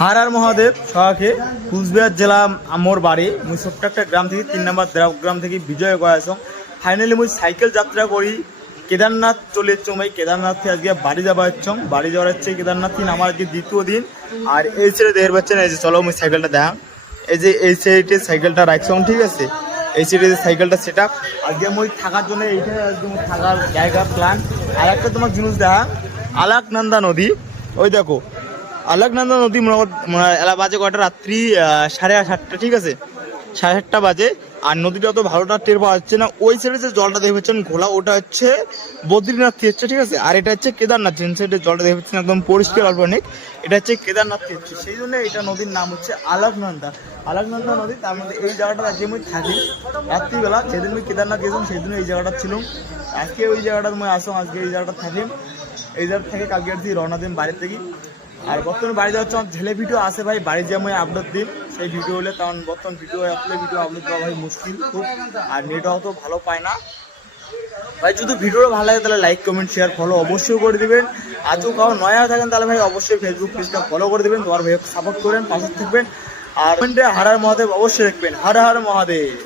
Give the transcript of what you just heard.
হার হার মহাদেব সবাইকে। কুচবিহার জেলা আমার বাড়ি, মুই ছোট্ট একটা গ্রাম থেকে 3 নম্বর গ্রাম থেকে বিজয় করেছ। ফাইনালি মুই সাইকেল যাত্রা করি কেদারনাথ চলে যাচ্ছ। ভাই কেদারনাথ থেকে আজকে বাড়ি যাওয়া হচ্ছে, বাড়ি যাওয়ার হচ্ছে কেদারনাথ দিন আমার আজকে দ্বিতীয় দিন। আর এই সাইডে দেখতে পাচ্ছেন, এই যে চলো মুই সাইকেলটা দেখা, এই যে এই সাইডে সাইকেলটা রাখছ, ঠিক আছে। এই সাইডে সাইকেলটা সেট আপ আজকে মুই থাকার জন্য এইখানে আজকে থাকার জায়গা প্ল্যান। আর একটা তোমার জিনিস দেখা, আলাকনন্দা নদী, ওই দেখো আলাকনন্দা নদী। এলা বাজে কটা রাত্রি 7:30, ঠিক আছে, 7:30 বাজে। আর নদীটা অত ভালোটা টের পাওয়া যাচ্ছে না। ওই সাইডে যে জলটা দেখে পাচ্ছেন ঘোলা, ওটা হচ্ছে বদ্রীনাথ হচ্ছে, ঠিক আছে। আর এটা হচ্ছে কেদারনাথ, যে সাইডে জলটা দেখে পাচ্ছেন একদম পরিষ্কার অল্পনিক, এটা হচ্ছে কেদারনাথ হচ্ছে। সেই জন্য এটা নদীর নাম হচ্ছে আলাকনন্দা নদী। তার মধ্যে এই জায়গাটা আজকে আমি থাকি রাত্রিবেলা। যেদিন আমি কেদারনাথ গেছিলাম সেই দিন এই জায়গাটা ছিল। আজকে ওই জায়গাটা আমি আসলাম, আজকে এই জায়গাটা থাকি। এই জায়গা থেকে কালকে আর রওনা দিন বাড়ির থেকে। আর বর্তমানে বাড়ি যাওয়া হচ্ছে আমার ছেলে ভিডিও আছে ভাই, বাড়ি যে আমি আপলোড দিন সেই ভিডিও হলে, কারণ বর্তমান ভিডিও আপলোড করা ভাই মুশকিল খুব, আর নেটও অত ভালো পায় না ভাই। যদি ভিডিওটা ভালো লাগে তাহলে লাইক কমেন্ট শেয়ার ফলো অবশ্যই করে দিবেন। আর যদি কারো নয়া থাকেন তাহলে ভাই অবশ্যই ফেসবুক পেজটা ফলো করে দিবেন, তোমার ভাই সাপোর্ট করেন, পাশে থাকবেন। আর কমেন্টে হার হার মহাদেব অবশ্যই রাখবেন। হার হার মহাদেব।